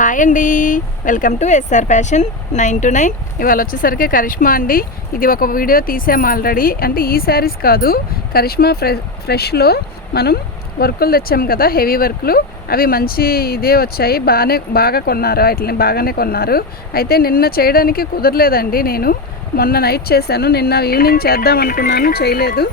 Hi అండి. Welcome to SR fashion nine two nine. ఇవాళ వచ్చేసరికి కరిష్మా అండి. ఇది ఒక వీడియో తీసాము ఆల్రెడీ. అంటే ఈ శారీస్ కాదు కరిష్మా ఫ్రె ఫ్రెష్లో మనం వర్కులు తెచ్చాము కదా హెవీ వర్క్లు. అవి మంచి ఇదే వచ్చాయి. బాగానే బాగా కొన్నారు. వాటిని బాగానే కొన్నారు. అయితే నిన్న చేయడానికి కుదరలేదండి. నేను మొన్న నైట్ చేశాను. నిన్న ఈవినింగ్ చేద్దాం అనుకున్నాను. చేయలేదు.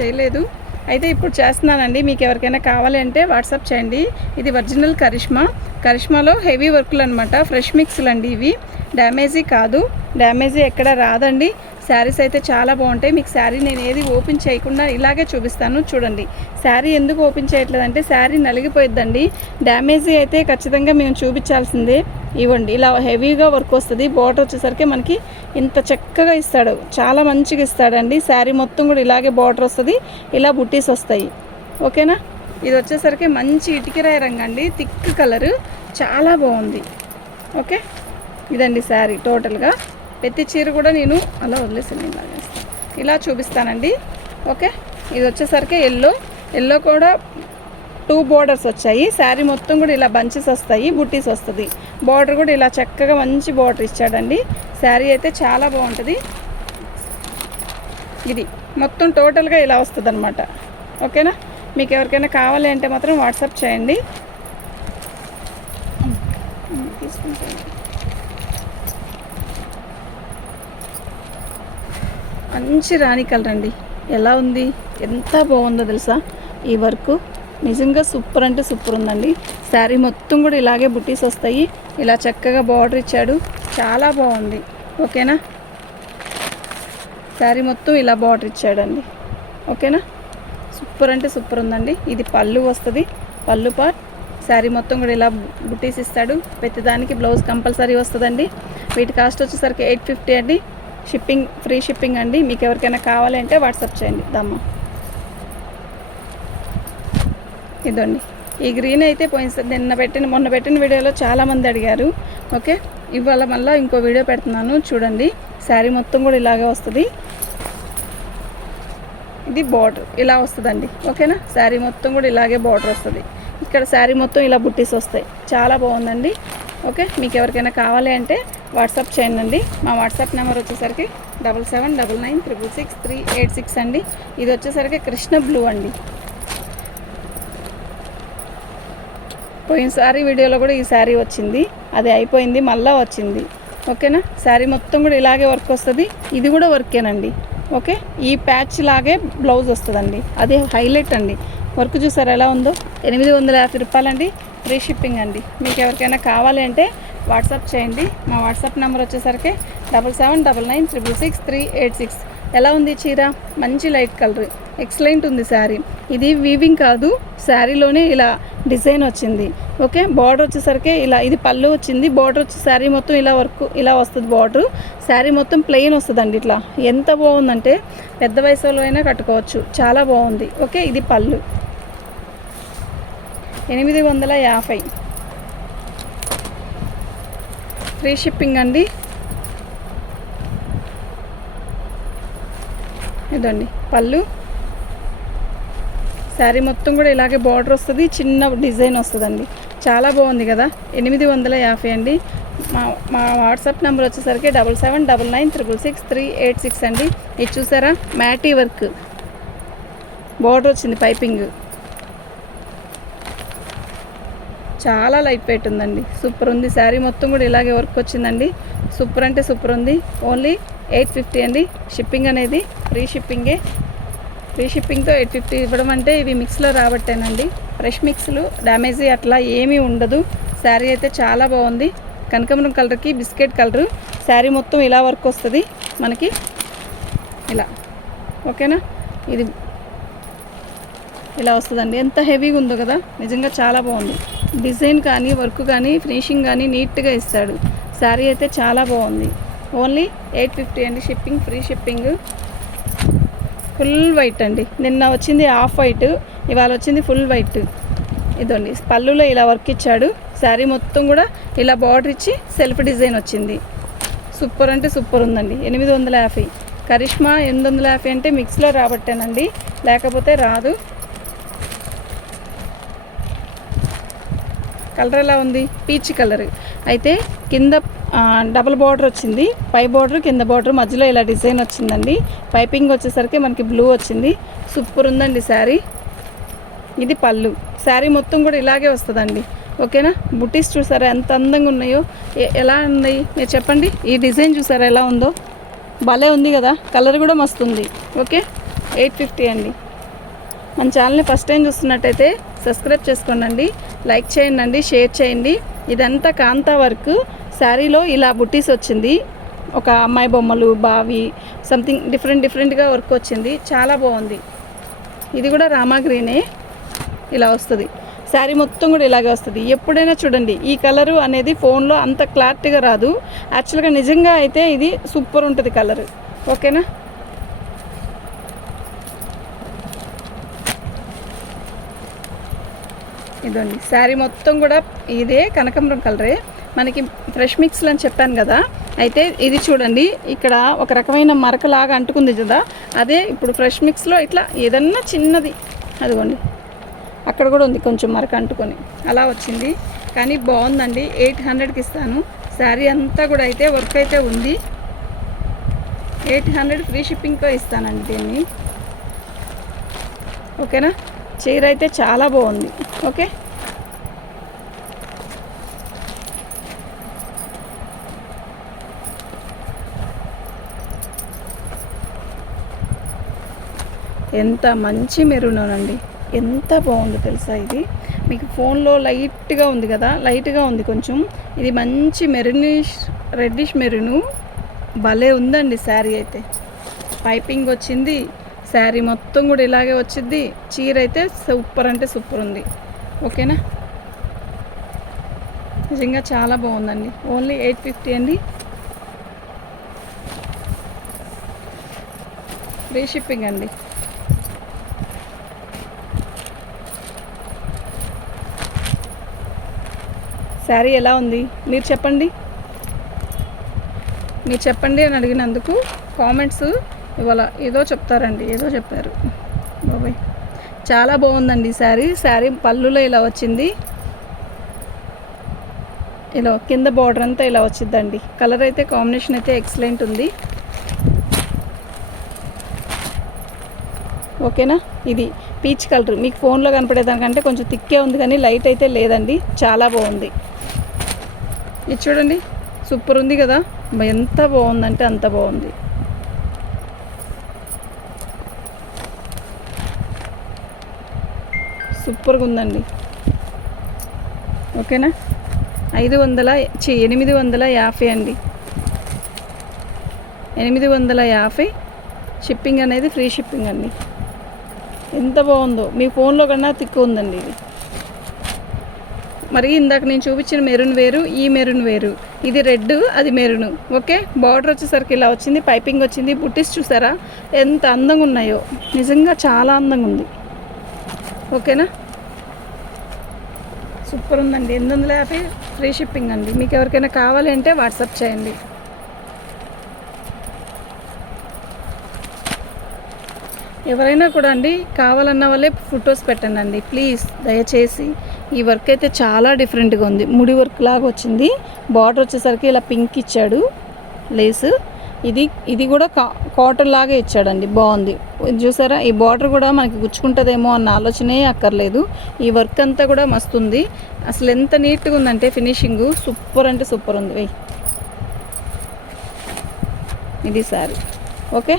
చేయలేదు. అయితే ఇప్పుడు చేస్తున్నానండి. మీకు ఎవరికైనా కావాలి అంటే వాట్సాప్ చేయండి. ఇది ఒరిజినల్ కరిష్మా. కరిష్మాలో హెవీ వర్క్లు అనమాట ఫ్రెష్ మిక్స్లు అండి ఇవి. డ్యామేజీ కాదు. డ్యామేజీ ఎక్కడ రాదండి. శారీస్ అయితే చాలా బాగుంటాయి. మీకు శారీ నేను ఏది ఓపెన్ చేయకుండా ఇలాగే చూపిస్తాను. చూడండి. శారీ ఎందుకు ఓపెన్ చేయట్లేదంటే శారీ నలిగిపోయిద్దండి. డ్యామేజీ అయితే ఖచ్చితంగా మేము చూపించాల్సిందే. ఇవ్వండి. ఇలా హెవీగా వర్క్ వస్తుంది. బోర్డర్ వచ్చేసరికి మనకి ఇంత చక్కగా ఇస్తాడు. చాలా మంచిగా ఇస్తాడండి. శారీ మొత్తం కూడా ఇలాగే బార్డర్ వస్తుంది. ఇలా బుట్టీస్ వస్తాయి. ఓకేనా? ఇది వచ్చేసరికి మంచి ఇటుకిరాయ రంగండి థిక్ కలరు. చాలా బాగుంది. ఓకే? ఇదండి శారీ టోటల్గా. ప్రతి చీర కూడా నేను అలా వదిలేసాను ఇలా ఇలా చూపిస్తానండి. ఓకే? ఇది వచ్చేసరికి ఎల్లో. ఎల్లో కూడా టూ బోర్డర్స్ వచ్చాయి. శారీ మొత్తం కూడా ఇలా బంచెస్ వస్తాయి బుట్టీస్ వస్తుంది. బార్డర్ కూడా ఇలా చక్కగా మంచి బార్డర్ ఇచ్చాడండి. శారీ అయితే చాలా బాగుంటుంది. ఇది మొత్తం టోటల్గా ఇలా వస్తుంది అనమాట ఓకేనా? మీకు ఎవరికైనా కావాలి అంటే మాత్రం వాట్సాప్ చేయండి. మంచి రాణి కలర్ అండి. ఎలా ఉంది? ఎంత బాగుందో తెలుసా? ఈ వర్క్ నిజంగా సూపర్ అంటే సూపర్ ఉందండి. శారీ మొత్తం కూడా ఇలాగే బుట్టీస్ వస్తాయి. ఇలా చక్కగా బార్డర్ ఇచ్చాడు. చాలా బాగుంది. ఓకేనా? శారీ మొత్తం ఇలా బార్డర్ ఇచ్చాడండి. ఓకేనా? సూపర్ అంటే సూపర్ ఉందండి. ఇది పళ్ళు వస్తుంది. పళ్ళు పార్ట్. శారీ మొత్తం కూడా ఇలా బుట్టీస్ ఇస్తాడు. ప్రతిదానికి బ్లౌజ్ కంపల్సరీ వస్తుందండి. వీటి కాస్ట్ వచ్చేసరికి ఎయిట్ ఫిఫ్టీ అండి. షిప్పింగ్ ఫ్రీ షిప్పింగ్ అండి. మీకు ఎవరికైనా కావాలి అంటే వాట్సాప్ చేయండి. దమ్మ. ఇదండి. ఈ గ్రీన్ అయితే పోయింది నిన్న పెట్టిన మొన్న పెట్టిన వీడియోలో చాలామంది అడిగారు. ఓకే? ఇవాళ మళ్ళీ ఇంకో వీడియో పెడుతున్నాను. చూడండి. శారీ మొత్తం కూడా ఇలాగే వస్తుంది. ఇది బార్డర్. ఇలా వస్తుందండి. ఓకేనా? శారీ మొత్తం కూడా ఇలాగే బార్డర్ వస్తుంది. ఇక్కడ శారీ మొత్తం ఇలా బుట్టీస్ వస్తాయి. చాలా బాగుందండి. ఓకే? మీకు ఎవరికైనా కావాలి అంటే వాట్సాప్ చేయండి అండి. మా వాట్సాప్ నెంబర్ వచ్చేసరికి double seven double nine triple six three eight six అండి. ఇది వచ్చేసరికి కృష్ణ బ్లూ అండి. పోయినసారి వీడియోలో కూడా ఈ శారీ వచ్చింది. అది అయిపోయింది మళ్ళా వచ్చింది. ఓకేనా? శారీ మొత్తం కూడా ఇలాగే వర్క్ వస్తుంది. ఇది కూడా వర్కేనండి. ఓకే? ఈ ప్యాచ్ లాగే బ్లౌజ్ వస్తుందండి. అది హైలైట్ అండి. వర్క్ చూసారు ఎలా ఉందో? ఎనిమిది వందల యాభై రూపాయలండి. ఫ్రీ షిప్పింగ్ అండి. మీకు ఎవరికైనా కావాలి అంటే వాట్సాప్ చేయండి. మా వాట్సాప్ నెంబర్ వచ్చేసరికి double seven double nine triple six three eight six. ఎలా ఉంది చీర? మంచి లైట్ కలర్. ఎక్సలెంట్ ఉంది శారీ. ఇది వీవింగ్ కాదు శారీలోనే ఇలా డిజైన్ వచ్చింది. ఓకే బార్డర్ వచ్చేసరికి ఇలా ఇది పళ్ళు వచ్చింది. బార్డర్ వచ్చి శారీ మొత్తం ఇలా వర్క్ ఇలా వస్తుంది బార్డర్. శారీ మొత్తం ప్లెయిన్ వస్తుందండి ఇట్లా. ఎంత బాగుందంటే పెద్ద వయసులో అయినా కట్టుకోవచ్చు. చాలా బాగుంది. ఓకే ఇది పళ్ళు. ఎనిమిది వందల యాభై. ఫ్రీ షిప్పింగ్ అండి. ఇదండి పళ్ళు. శారీ మొత్తం కూడా ఇలాగే బార్డర్ వస్తుంది చిన్న డిజైన్ వస్తుందండి. చాలా బాగుంది కదా ఎనిమిది వందల యాభై అండి. మా మా వాట్సాప్ నెంబర్ వచ్చేసరికి double seven double nine triple six three eight six అండి. ఇది చూసారా? మ్యాటీ వర్క్. బార్డర్ వచ్చింది పైపింగ్. చాలా లైట్ వెయిట్ ఉందండి. సూపర్ ఉంది. శారీ మొత్తం కూడా ఇలాగే వర్క్ వచ్చిందండి. సూపర్ అంటే సూపర్ ఉంది. ఓన్లీ ఎయిట్ ఫిఫ్టీ అండి. షిప్పింగ్ అనేది ఫ్రీ షిప్పింగే ఫ్రీ షిప్పింగ్తో ఎయిట్ ఫిఫ్టీ ఇవ్వడం అంటే ఇవి మిక్స్లో రాబట్టేనండి. ఫ్రెష్ మిక్స్లు డ్యామేజీ అట్లా ఏమీ ఉండదు. శారీ అయితే చాలా బాగుంది. కనకమరం కలర్కి బిస్కెట్ కలరు శారీ మొత్తం ఇలా వర్క్ వస్తుంది. మనకి ఇలా. ఓకేనా ఇది ఇలా వస్తుందండి. ఎంత హెవీగా ఉందో కదా. నిజంగా చాలా బాగుంది. డిజైన్ కానీ వర్క్ కానీ ఫినిషింగ్ కానీ నీట్గా ఇస్తాడు. శారీ అయితే చాలా బాగుంది. ఓన్లీ ఎయిట్ ఫిఫ్టీ అండి. Shipping free shipping. Full white అండి. నిన్న వచ్చింది హాఫ్ వైట్ ఇవాళ వచ్చింది ఫుల్ వైట్. ఇదండి. పళ్ళులో ఇలా వర్క్ ఇచ్చాడు. శారీ మొత్తం కూడా ఇలా బార్డర్ ఇచ్చి సెల్ఫ్ డిజైన్ వచ్చింది. సూపర్ అంటే సూపర్ ఉందండి. ఎనిమిది వందల యాభై. కరిష్మా ఎనిమిది వందల యాభై అంటే మిక్స్లో రాబట్టానండి. లేకపోతే రాదు. కలర్ ఎలా ఉంది? Peach colour. అయితే కింద డబల్ డబుల్ బార్డర్ వచ్చింది. పై బార్డర్ కింద బార్డర్ మధ్యలో ఇలా డిజైన్ వచ్చిందండి. పైపింగ్ వచ్చేసరికి మనకి బ్లూ వచ్చింది. సూపర్ ఉందండి శారీ. ఇది పళ్ళు. శారీ మొత్తం కూడా ఇలాగే వస్తుందండి. ఓకేనా? బుటీస్ చూసారా ఎంత అందంగా ఉన్నాయో? ఎలా ఉన్నాయి? మీరు చెప్పండి. ఈ డిజైన్ చూసారా ఎలా ఉందో? భలే ఉంది కదా? కలర్ కూడా మస్తు ఉంది ఓకే? ఎయిట్ ఫిఫ్టీ అండి. మన ఛానల్ని ఫస్ట్ టైం చూస్తున్నట్టయితే సబ్స్క్రైబ్ చేసుకోండి లైక్ చేయండి షేర్ చేయండి. ఇదంతా కాంతా వర్క్. శారీలో ఇలా బుట్టీస్ వచ్చింది. ఒక అమ్మాయి బొమ్మలు బావి సంథింగ్ డిఫరెంట్ డిఫరెంట్గా వర్క్ వచ్చింది. చాలా బాగుంది. ఇది కూడా రామాగ్రీనే ఇలా వస్తుంది. శారీ మొత్తం కూడా ఇలాగే వస్తుంది. ఎప్పుడైనా చూడండి ఈ కలరు అనేది ఫోన్లో అంత క్లారిటీగా రాదు. యాక్చువల్గా నిజంగా అయితే ఇది సూపర్ ఉంటుంది కలర్. ఓకేనా? ఇదండి. శారీ మొత్తం కూడా ఇదే కనకాంబరం కలరే. మనకి ఫ్రెష్ మిక్స్లు అని చెప్పాను కదా. అయితే ఇది చూడండి ఇక్కడ ఒక రకమైన మరకలాగా అంటుకుంది కదా. అదే ఇప్పుడు ఫ్రెష్ మిక్స్లో ఇట్లా ఏదన్నా చిన్నది. అదిగోండి. అక్కడ కూడా ఉంది కొంచెం మరక అంటుకొని. అలా వచ్చింది. కానీ బాగుందండి. ఎయిట్ హండ్రెడ్కి ఇస్తాను. శారీ అంతా కూడా అయితే వర్క్ అయితే ఉంది. ఎయిట్ హండ్రెడ్ ఫ్రీ షిప్పింగ్తో ఇస్తానండి దీన్ని. ఓకేనా? చీర అయితే చాలా బాగుంది. ఓకే? ఎంత మంచి మెరూనండి ఎంత బాగుందో తెలుసా ఇది? మీకు ఫోన్లో లైట్గా ఉంది కదా? లైట్గా ఉంది కొంచెం. ఇది మంచి మెరూనిష్ రెడ్డిష్ మెరూను. భలే ఉందండి శారీ అయితే. పైపింగ్ వచ్చింది. శారీ మొత్తం కూడా ఇలాగే వచ్చింది చీర అయితే సూపర్ అంటే సూపర్ ఉంది. ఓకేనా? నిజంగా చాలా బాగుందండి. ఓన్లీ ఎయిట్ ఫిఫ్టీ అండి. ఫ్రీ షిప్పింగ్ అండి. శారీ ఎలా ఉంది? మీరు చెప్పండి. మీరు చెప్పండి అని అడిగినందుకు కామెంట్స్ ఇవాళ ఏదో చెప్తారండి ఏదో చెప్పారు. బాబాయ్. చాలా బాగుందండి ఈ శారీ. శారీ పళ్ళులో ఇలా వచ్చింది. ఇలా కింద బార్డర్ అంతా ఇలా వచ్చిందండి. కలర్ అయితే కాంబినేషన్ అయితే ఎక్సలెంట్ ఉంది. ఓకేనా? ఇది పీచ్ కలర్. మీకు ఫోన్లో కనపడేదానికంటే కొంచెం తిక్కే ఉంది కానీ లైట్ అయితే లేదండి. చాలా బాగుంది. ఇది చూడండి. సూపర్ ఉంది కదా. ఎంత బాగుందంటే అంత బాగుంది. సూపర్గా ఉందండి ఓకేనా? ఐదు వందల ఎనిమిది వందల యాభై అండి. ఎనిమిది వందల యాభై షిప్పింగ్ అనేది ఫ్రీ షిప్పింగ్ అండి. ఎంత బాగుందో మీ ఫోన్లో కన్నా తిక్కు ఉందండి ఇది. మరి ఇందాక నేను చూపించిన మెరూన్ వేరు ఈ మెరూన్ వేరు. ఇది రెడ్ అది మెరూన్. ఓకే? బార్డర్ వచ్చేసరికి ఇలా వచ్చింది పైపింగ్ వచ్చింది. బుట్టిస్ చూసారా? ఎంత అందంగా ఉన్నాయో. నిజంగా చాలా అందంగా ఉంది. ఓకేనా? సూపర్ ఉందండి. ఎనిమిది వందల యాభై ఫ్రీ షిప్పింగ్ అండి. మీకు ఎవరికైనా కావాలి అంటే వాట్సాప్ చేయండి. ఎవరైనా కూడా అండి కావాలన్న వాళ్ళే ఫొటోస్ పెట్టండి అండి ప్లీజ్ దయచేసి. ఈ వర్క్ అయితే చాలా డిఫరెంట్గా ఉంది. ముడి వర్క్ లాగా వచ్చింది. బార్డర్ వచ్చేసరికి ఇలా పింక్ ఇచ్చాడు. లేసు. ఇది ఇది కూడా కా కాటన్ లాగా ఇచ్చాడండి. బాగుంది. చూసారా? ఈ బార్డర్ కూడా మనకి గుచ్చుకుంటుందేమో అన్న ఆలోచనే అక్కర్లేదు. ఈ వర్క్ అంతా కూడా మస్తుంది. అసలు ఎంత నీట్గా ఉందంటే ఫినిషింగ్. సూపర్ అంటే సూపర్ ఉంది. వెయ్యి ఇది సారీ. ఓకే?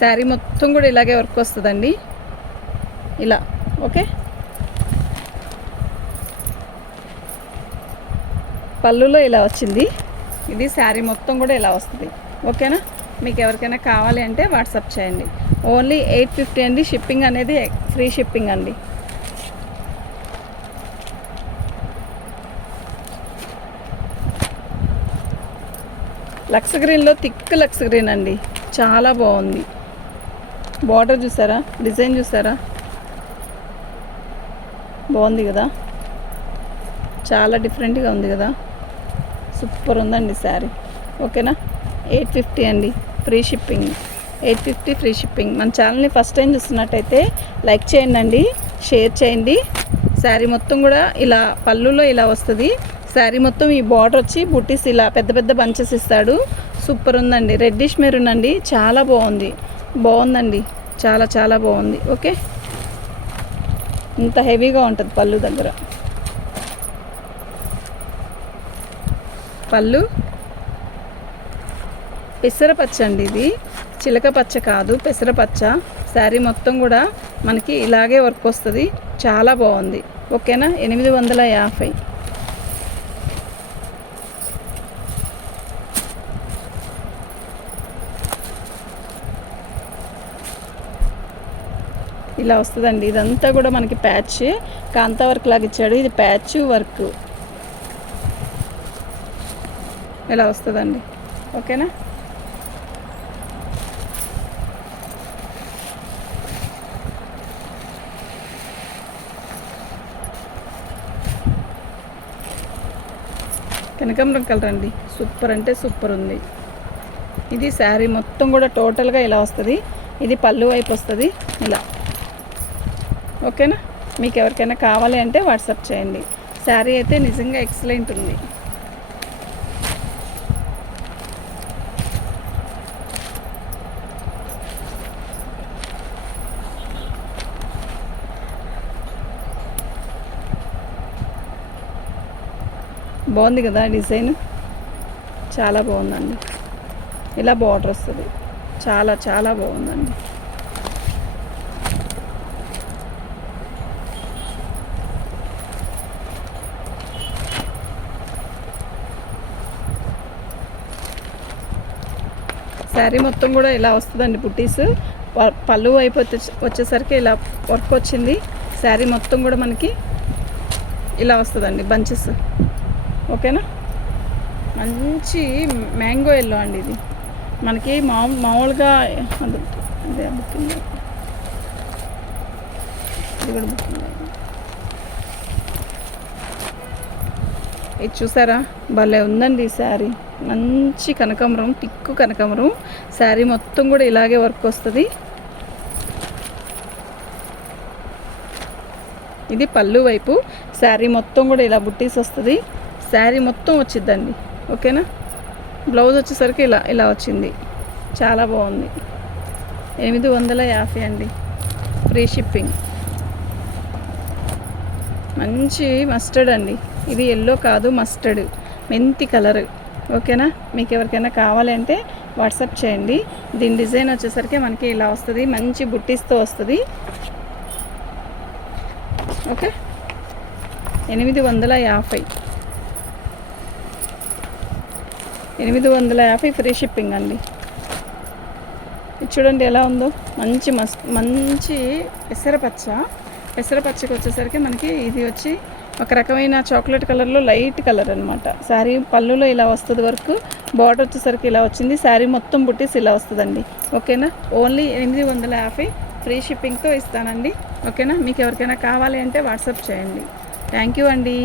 శారీ మొత్తం కూడా ఇలాగే వర్క్ వస్తుందండి. ఇలా. ఓకే? పళ్ళులో ఇలా వచ్చింది. ఇది శారీ మొత్తం కూడా ఇలా వస్తుంది. ఓకేనా? మీకు ఎవరికైనా కావాలి అంటే వాట్సాప్ చేయండి. ఓన్లీ ఎయిట్ ఫిఫ్టీ అండి. షిప్పింగ్ అనేది ఫ్రీ షిప్పింగ్ అండి. లక్స్ గ్రీన్లో థిక్ లక్స్ గ్రీన్ అండి. చాలా బాగుంది. బార్డర్ చూసారా? డిజైన్ చూసారా? బాగుంది కదా? చాలా డిఫరెంట్గా ఉంది కదా? సూపర్ ఉందండి శారీ. ఓకేనా? ఎయిట్ ఫిఫ్టీ అండి. Free shipping. Eight fifty free shipping. మన ఛానల్ని ఫస్ట్ టైం చూస్తున్నట్టయితే లైక్ చేయండి షేర్ చేయండి. శారీ మొత్తం కూడా ఇలా పళ్ళులో ఇలా వస్తుంది. శారీ మొత్తం ఈ బార్డర్ వచ్చి బుట్టీస్ ఇలా పెద్ద పెద్ద బంచెస్ ఇస్తాడు. సూపర్ ఉందండి. రెడ్డిష్ మెరూన్ అండి. చాలా బాగుంది. బాగుందండి. చాలా చాలా బాగుంది. ఓకే? ఇంత హెవీగా ఉంటుంది పళ్ళు దగ్గర. పళ్ళు. పెసరపచ్చ అండి ఇది. చిలక పచ్చ కాదు పెసరపచ్చ శారీ మొత్తం కూడా మనకి ఇలాగే వర్క్ వస్తుంది. చాలా బాగుంది. ఓకేనా? ఎనిమిది వందల యాభై. ఇలా వస్తుందండి. ఇదంతా కూడా మనకి ప్యాచ్. కాంతా వర్క్ లాగా ఇచ్చాడు. ఇది ప్యాచ్ వర్క్. ఇలా వస్తుందండి? ఓకేనా? కనకాంబరం కలర్ అండి సూపర్ అంటే సూపర్ ఉంది. ఇది శారీ మొత్తం కూడా టోటల్గా ఇలా వస్తుంది. ఇది పళ్ళు వైపు వస్తుంది. ఇలా. ఓకేనా? మీకు ఎవరికైనా కావాలి అంటే వాట్సాప్ చేయండి. శారీ అయితే నిజంగా ఎక్సలెంట్ ఉంది. బాగుంది కదా డిజైన్? చాలా బాగుందండి. ఇలా బార్డర్ వస్తుంది. చాలా చాలా బాగుందండి. శారీ మొత్తం కూడా ఇలా వస్తుందండి పుట్టీస్ ప- పళ్ళు వైపు వచ్చేసరికి ఇలా వర్క్ వచ్చింది. శారీ మొత్తం కూడా మనకి ఇలా వస్తుందండి బంచెస్. ఓకేనా? మంచి మ్యాంగో ఎల్లో అండి ఇది. మనకి మామూ మామూలుగా అదే బుకింగ్ ఇది కూడా బుకింగ్ ఇది చూసారా? భలే ఉందండి ఈ శారీ. మంచి కనకాంబరం టిక్కు కనకాంబరం. శారీ మొత్తం కూడా ఇలాగే వర్క్ వస్తుంది. ఇది పళ్ళు వైపు. శారీ మొత్తం కూడా ఇలా బుట్టీస్ వస్తుంది. శారీ మొత్తం వచ్చిద్దండి ఓకేనా? బ్లౌజ్ వచ్చేసరికి ఇలా ఇలా వచ్చింది. చాలా బాగుంది. ఎనిమిది వందల యాభై అండి. Free shipping. మంచి మస్టర్డ్ అండి. ఇది ఎల్లో కాదు మస్టర్డ్. మెంతి కలర్. ఓకేనా? మీకు ఎవరికైనా కావాలంటే వాట్సాప్ చేయండి. దీని డిజైన్ వచ్చేసరికి మనకి ఇలా వస్తుంది. మంచి బుట్టీస్తో వస్తుంది. ఓకే? ఎనిమిది వందల యాభై. ఎనిమిది వందల యాభై ఫ్రీ షిప్పింగ్ అండి. ఇది చూడండి ఎలా ఉందో. మంచి మస్ మంచి పెసరపచ్చ. పెసరపచ్చకి వచ్చేసరికి మనకి ఇది వచ్చి ఒక రకమైన చాక్లెట్ కలర్లో లైట్ కలర్ అనమాట శారీ పళ్ళులో ఇలా వస్తుంది వరకు బార్డర్ వచ్చేసరికి ఇలా వచ్చింది. శారీ మొత్తం బుట్టీస్ ఇలా వస్తుందండి. ఓకేనా? ఓన్లీ ఎనిమిది వందల యాభై ఫ్రీ షిప్పింగ్తో ఇస్తానండి. ఓకేనా? మీకు ఎవరికైనా కావాలి అంటే వాట్సాప్ చేయండి. థ్యాంక్ యూ అండి.